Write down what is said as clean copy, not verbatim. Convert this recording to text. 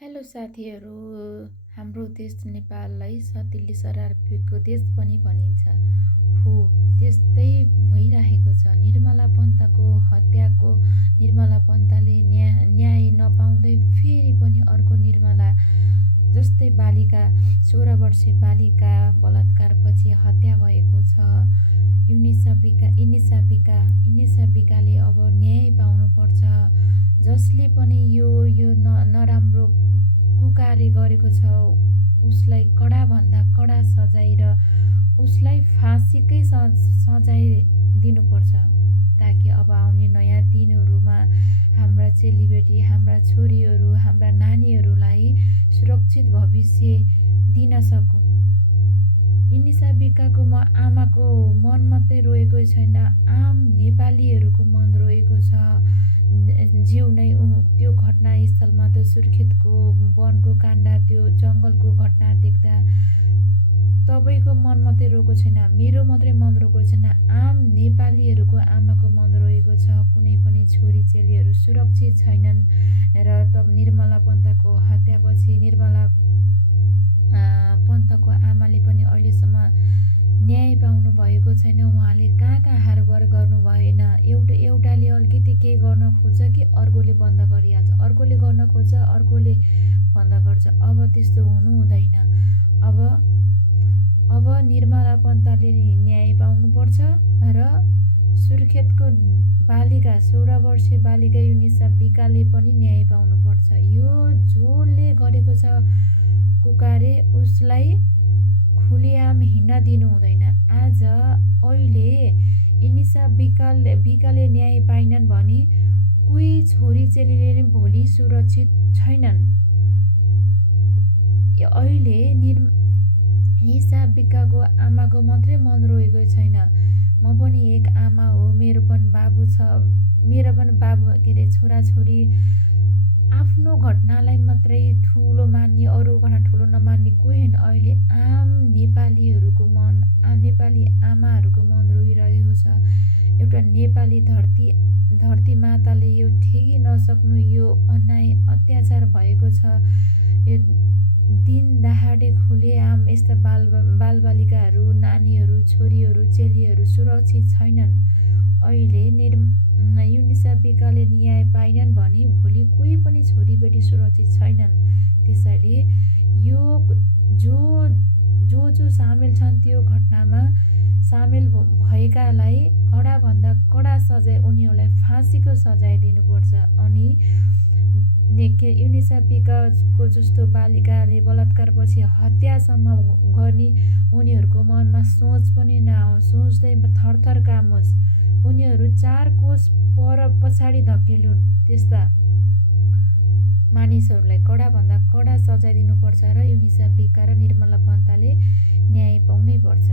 Hello साथीहरू। हाम्रो देश नेपाललाई सतिल्ली शराबीको देश पनि भनिन्छ हो। त्यस्तै भइरहेको छ। निर्मला पन्तको हत्याको निर्मला पन्तले न्याय नपाउँदै फेरि पनि अर्को निर्मला जस्तै बालिका 16 वर्षीय बालिका बलात्कारपछि हत्या भएको छ। इनिसा बिकाले अब न्याय पाउनुपर्छ। जसले पनि यो नराम्रो कुकार्य गरेको छ उसलाई कडाभन्दा कडा सजाय र उसलाई फाँसीकै सजाय दिनुपर्छ, ताकि अब आउने नयाँ दिनहरूमा हाम्रा चेलीबेटी, हाम्रा छोरीहरू, हाम्रा नानीहरूलाई सुरक्षित भविष्य दिन सकुन्। इनिसा बिकाको आमाको मन मात्रै रोएको छैन, आम नेपालीहरूको मन रोएको छ। जिउ नै त्यो घटनास्थलमा त सुर्खेतको वनको काण्ड, त्यो जङ्गलको घटना देख्दा तपाईँको मन मात्रै रोएको छैन, मेरो मात्रै मन रोएको छैन, आम नेपालीहरूको आमाको मन रोएको छ। कुनै पनि छोरी चेलीहरू सुरक्षित छैनन् र निर्मला पन्तको हत्यापछि निर्मला पन्तको आमाले पनि अहिलेसम्म न्याय पाउनु भएको छैन। उहाँले कहाँ हारगुहार गर्नु भएन। एउटाले अलिकति केही गर्न खोज्छ कि अर्कोले बन्द गरिहाल्छ, अर्कोले गर्न खोज्छ अर्कोले बन्द गर्छ। अब त्यस्तो हुनु हुँदैन। अब निर्मला पन्तले न्याय पाउनुपर्छ र सुर्खेतको बालिका 16 वर्षीय बालिका इनिसा बिकाले पनि न्याय पाउनुपर्छ। यो जसले गरेको छ कुकारे उसलाई खुलेआम हिँड्न दिनु हुँदैन। आज अहिले इनिसा बिकाले न्याय पाइनन् भने कोही छोरी चेलीले नै भोलि सुरक्षित छैनन्। अहिले इनिसा बिकाको आमाको मात्रै मन रोएको छैन। म पनि एक आमा हो, मेरो पनि बाबु छ, मेरो पनि बाबु छोराछोरी आफ्नो घटनालाई मात्रै ठुलो मान्ने, अरू घटना ठुलो नमान्ने कोही होइन। अहिले आम नेपालीहरूको मन, नेपाली आमाहरूको मन रोइरहेको छ। एउटा नेपाली धरती माताले यो ठेगी नसक्नु यो अन्याय अत्याचार भएको छ। यो दिन दहाडे खुलेआम यस्ता बालबालिकाहरू, नानीहरू, छोरीहरू, चेलीहरू सुरक्षित छैनन्। अहिले इनिसा बिकाले न्याय पाइनन् भने भोलि कोही पनि छोरीबेटी सुरक्षित छैनन्। त्यसैले यो जो सामेल छन् त्यो घटनामा सामेल भएकालाई कडाभन्दा कडा सजाय, उनीहरूलाई फाँसीको सजाय दिनुपर्छ। अनि इनिसा बिकाको जस्तो बालिकाले बलात्कारपछि हत्यासम्म गर्ने उनीहरूको मनमा सोच पनि नआओस्, सोच्दै थरथर कामोस्, उनीहरू 4 कोस पर पछाडि धकेलुन्। त्यस्ता मानिसहरूलाई कडाभन्दा कडा सजाय दिनुपर्छ र इनिसा बिका र निर्मला पन्तले न्याय पाउनै पर्छ।